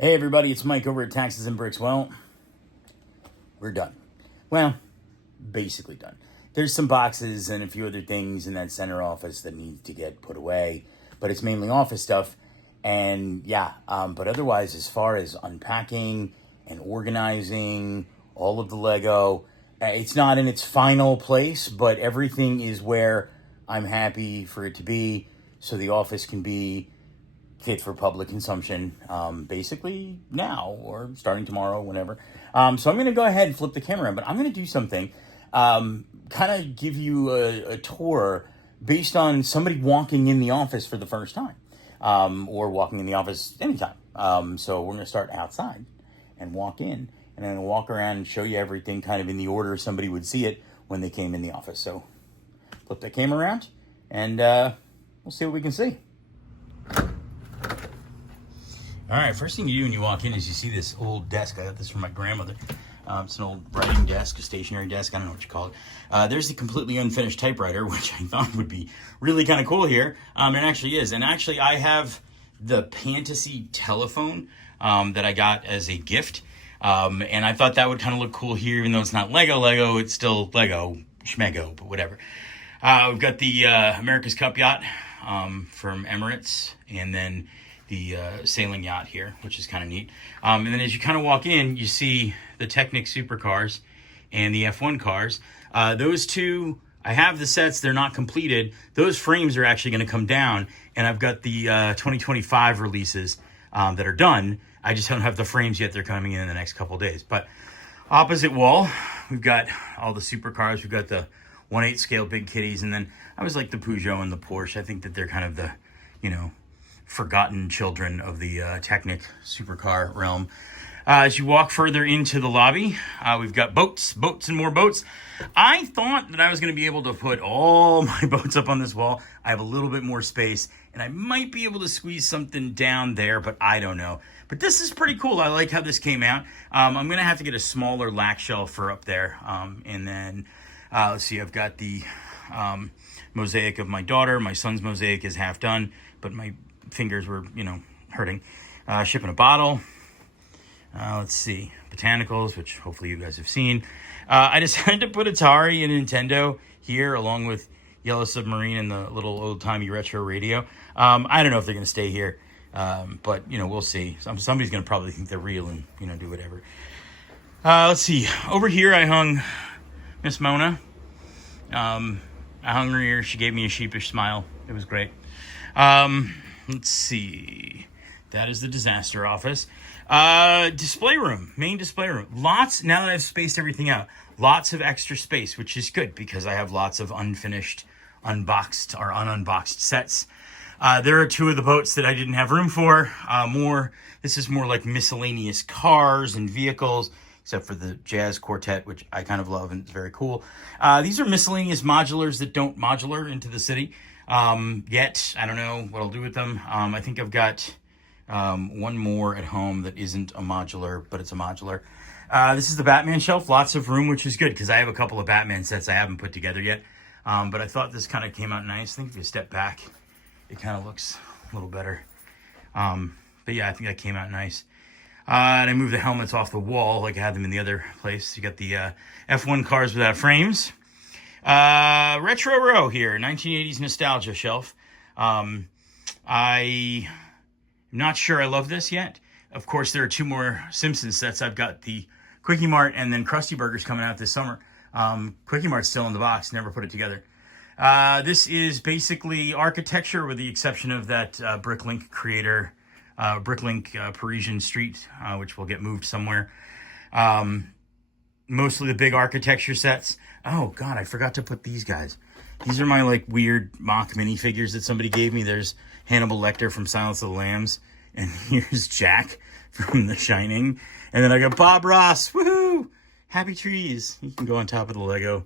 Hey everybody, it's Mike over at Taxes and Bricks. Well, we're done. Well, basically done. There's some boxes and a few other things in that center office that need to get put away, but it's mainly office stuff. And but otherwise, as far as unpacking and organizing all of the Lego, it's not in its final place, but everything is where I'm happy for it to be, so the office can be fit for public consumption, basically now or starting tomorrow, whenever. So I'm going to go ahead and flip the camera, but I'm going to do something, kind of give you a tour based on somebody walking in the office for the first time, or walking in the office anytime. So we're going to start outside and walk in, and then walk around and show you everything kind of in the order somebody would see it when they came in the office. So flip that camera around, and we'll see what we can see. All right, first thing you do when you walk in is you see this old desk. I got this from my grandmother. It's an old writing desk, a stationary desk. I don't know what you call it. There's the completely unfinished typewriter, which I thought would be really kind of cool here. It actually is. And actually, I have the Fantasy telephone that I got as a gift. And I thought that would kind of look cool here, even though it's not Lego. It's still Lego, schmego, but whatever. We've got the America's Cup yacht from Emirates, and then the sailing yacht here, which is kind of neat. And then as you kind of walk in, you see the Technic supercars and the F1 cars. Those two, I have the sets. They're not completed. Those frames are actually going to come down, and I've got the 2025 releases that are done. I just don't have the frames yet. They're coming in the next couple of days. But opposite wall, we've got all the supercars. We've got the 1/8 scale big kitties, and then I was like the Peugeot and the Porsche. I think that they're kind of the, forgotten children of the Technic supercar realm. As you walk further into the lobby, we've got boats and more boats. I thought that I was going to be able to put all my boats up on this wall. I have a little bit more space, and I might be able to squeeze something down there, but I don't know. But this is pretty cool. I like how this came out. I'm going to have to get a smaller lac shelf for up there. And then, let's see, I've got the mosaic of my daughter. My son's mosaic is half done, but my fingers were, hurting. Shipping a bottle. Let's see. Botanicals, which hopefully you guys have seen. I decided to put Atari and Nintendo here, along with Yellow Submarine and the little old-timey retro radio. I don't know if they're going to stay here, but, we'll see. Somebody's going to probably think they're real and, do whatever. Let's see. Over here I hung Miss Mona. I hung her here. She gave me a sheepish smile. It was great. Let's see. That is the disaster office. Display room, main display room. Lots, now that I've spaced everything out, lots of extra space, which is good because I have lots of unfinished, unboxed or unboxed sets. There are two of the boats that I didn't have room for. This is more like miscellaneous cars and vehicles, except for the Jazz Quartet, which I kind of love and it's very cool. These are miscellaneous modulars that don't modular into the city. Yet. I don't know what I'll do with them. I think I've got one more at home that isn't a modular, but it's a modular. This is the Batman shelf. Lots of room, which is good because I have a couple of Batman sets I haven't put together yet. But I thought this kind of came out nice. I think if you step back, it kind of looks a little better. But yeah, I think that came out nice. And I moved the helmets off the wall like I had them in the other place. You got the F1 cars without frames. Retro row here, 1980s nostalgia shelf. I'm not sure I love this yet. Of course, there are two more Simpsons sets. I've got the Quickie Mart and then Krusty Burgers coming out this summer. Quickie Mart's still in the box, never put it together. This is basically architecture with the exception of that Bricklink creator, Bricklink Parisian Street, which will get moved somewhere. Mostly the big architecture sets. Oh, God, I forgot to put these guys. These are my, weird mock minifigures that somebody gave me. There's Hannibal Lecter from Silence of the Lambs. And here's Jack from The Shining. And then I got Bob Ross. Woohoo! Happy trees. You can go on top of the Lego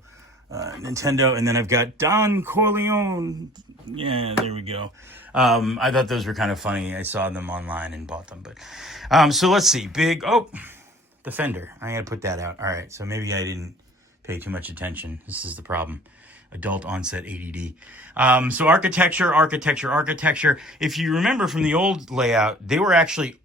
Nintendo. And then I've got Don Corleone. Yeah, there we go. I thought those were kind of funny. I saw them online and bought them. But so let's see. The fender. I got to put that out. All right, so maybe I didn't pay too much attention. This is the problem. adult onset ADD. So architecture. If you remember from the old layout, they were actually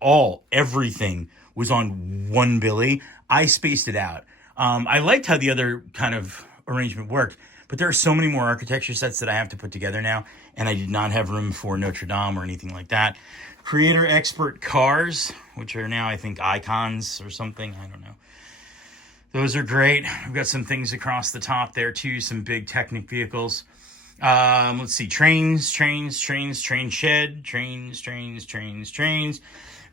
everything was on one Billy. I spaced it out. I liked how the other kind of arrangement worked, but there are so many more architecture sets that I have to put together now, and I did not have room for Notre Dame or anything like that. Creator Expert cars, which are now, I think, icons or something. I don't know. Those are great. We've got some things across the top there, too. Some big Technic vehicles. Let's see. Train shed. Trains.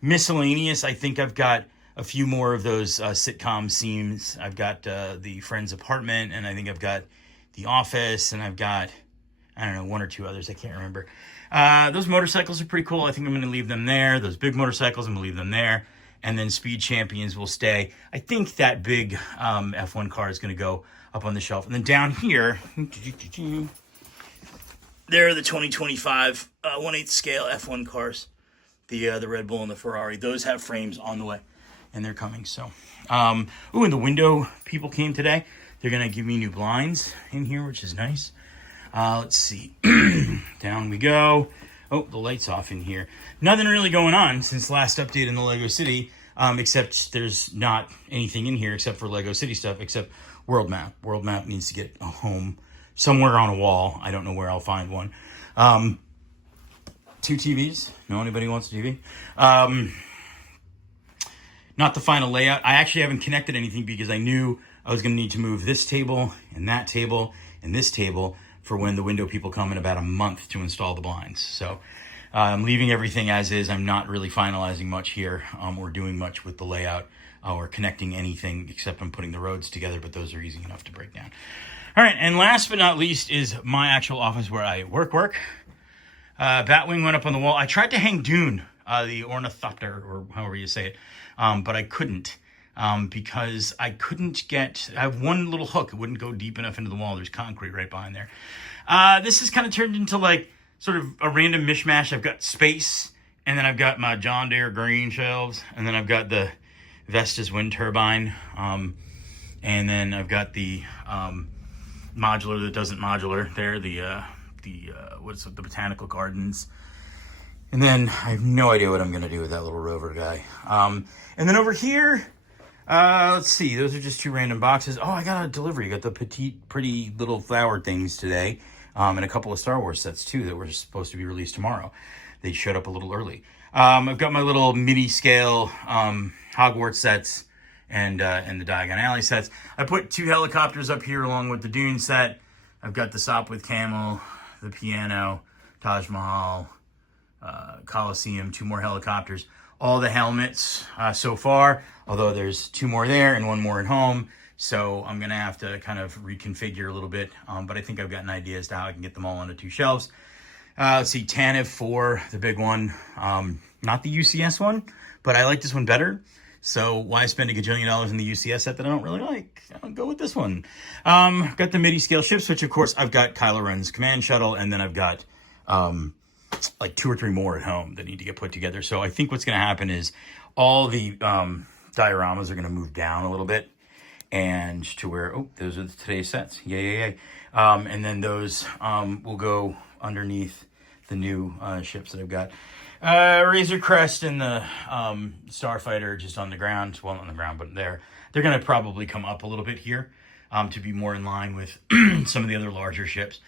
Miscellaneous. I think I've got a few more of those sitcom scenes. I've got the Friends apartment, and I think I've got the office, and I've got, I don't know, one or two others. I can't remember. Those motorcycles are pretty cool. I think I'm going to leave them there. Those big motorcycles, I'm going to leave them there. And then Speed Champions will stay. I think that big F1 car is going to go up on the shelf. And then down here, there are the 2025 1/8 scale F1 cars. The Red Bull and the Ferrari. Those have frames on the way. And they're coming. So, and the window people came today. They're going to give me new blinds in here, which is nice. Let's see. Down we go. Oh, the light's off in here. Nothing really going on since last update in the Lego City, except there's not anything in here except for Lego City stuff, except World Map. World Map needs to get a home somewhere on a wall. I don't know where I'll find one. 2 TVs. No, anybody wants a TV? Not the final layout. I actually haven't connected anything because I knew I was going to need to move this table and that table and this table for when the window people come in about a month to install the blinds. So I'm leaving everything as is. I'm not really finalizing much here or doing much with the layout or connecting anything except I'm putting the roads together, but those are easy enough to break down. All right, and last but not least is my actual office where I work. Batwing went up on the wall. I tried to hang Dune, the ornithopter, or however you say it, but I couldn't. Because I couldn't get, I have one little hook. It wouldn't go deep enough into the wall. There's concrete right behind there. This has kind of turned into like sort of a random mishmash. I've got space, and then I've got my John Deere green shelves, and then I've got the Vestas wind turbine, and then I've got the modular that doesn't modular there, the botanical gardens. And then I have no idea what I'm going to do with that little rover guy. And then over here, let's see. Those are just 2 random boxes. Oh, I got a delivery. I got the pretty little flower things today. And a couple of Star Wars sets, too, that were supposed to be released tomorrow. They showed up a little early. I've got my little midi-scale Hogwarts sets and the Diagon Alley sets. I put 2 helicopters up here along with the Dune set. I've got the Sopwith Camel, the piano, Taj Mahal, Coliseum, 2 more helicopters. All the helmets so far, although there's 2 more there and 1 more at home. So I'm going to have to kind of reconfigure a little bit. But I think I've got an idea as to how I can get them all onto 2 shelves. Let's see, TANF 4, the big one. Not the UCS one, but I like this one better. So why spend $1 gajillion in the UCS set that I don't really like? I'll go with this one. Got the MIDI scale ships, which of course I've got Kylo Ren's command shuttle, and then I've got like 2 or 3 more at home that need to get put together. So I think what's going to happen is all the dioramas are going to move down a little bit, and to where, oh, those are today's sets. Yay. And then those will go underneath the new ships that I've got. Razor Crest and the Starfighter just on the ground. Well, not on the ground, but they're going to probably come up a little bit here to be more in line with some of the other larger ships.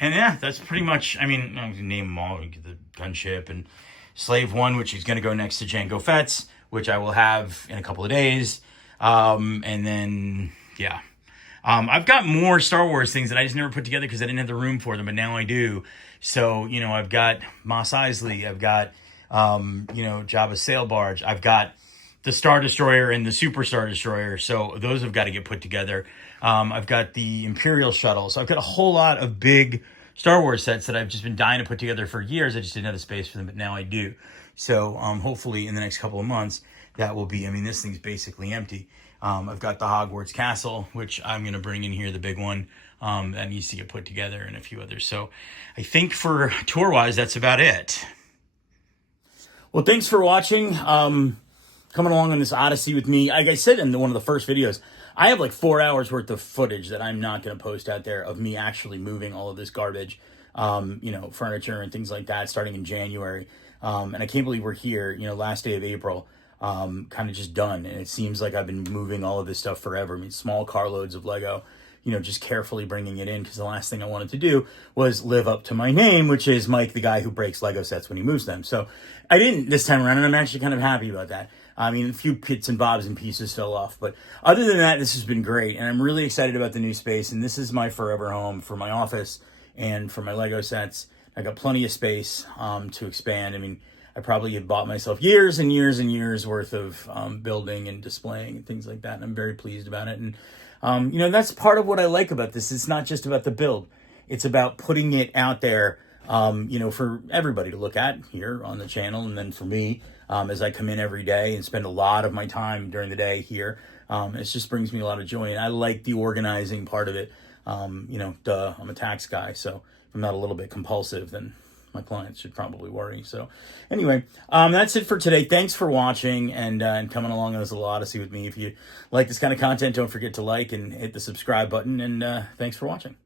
And yeah, that's pretty much, I mean, I can name them all. We get the gunship and Slave 1, which is going to go next to Jango Fett's, which I will have in a couple of days. And then, yeah. I've got more Star Wars things that I just never put together because I didn't have the room for them, but now I do. So, you know, I've got Mos Eisley. I've got, Jabba's sail barge. I've got the Star Destroyer and the Super Star Destroyer. So those have got to get put together. I've got the Imperial shuttle. So I've got a whole lot of big Star Wars sets that I've just been dying to put together for years. I just didn't have the space for them, but now I do. So hopefully in the next couple of months, that will be, I mean, this thing's basically empty. I've got the Hogwarts Castle, which I'm going to bring in here, the big one that needs to get put together, and a few others. So I think for tour-wise, that's about it. Well, thanks for watching. Coming along on this odyssey with me. Like I said in one of the first videos, I have like 4 hours worth of footage that I'm not going to post out there of me actually moving all of this garbage, furniture and things like that starting in January. And I can't believe we're here, last day of April, kind of just done. And it seems like I've been moving all of this stuff forever. I mean, small carloads of Lego, just carefully bringing it in, because the last thing I wanted to do was live up to my name, which is Mike, the guy who breaks Lego sets when he moves them. So I didn't this time around, and I'm actually kind of happy about that. I mean, a few bits and bobs and pieces fell off, but other than that, this has been great, and I'm really excited about the new space, and this is my forever home for my office and for my Lego sets. I got plenty of space to expand. I mean, I probably have bought myself years and years and years worth of building and displaying and things like that, and I'm very pleased about it. And that's part of what I like about this. It's not just about the build. It's about putting it out there, for everybody to look at here on the channel. And then for me, as I come in every day and spend a lot of my time during the day here, it just brings me a lot of joy. And I like the organizing part of it. I'm a tax guy. So if I'm not a little bit compulsive, then my clients should probably worry. So anyway, that's it for today. Thanks for watching and coming along on this little odyssey with me. If you like this kind of content, don't forget to like and hit the subscribe button. And thanks for watching.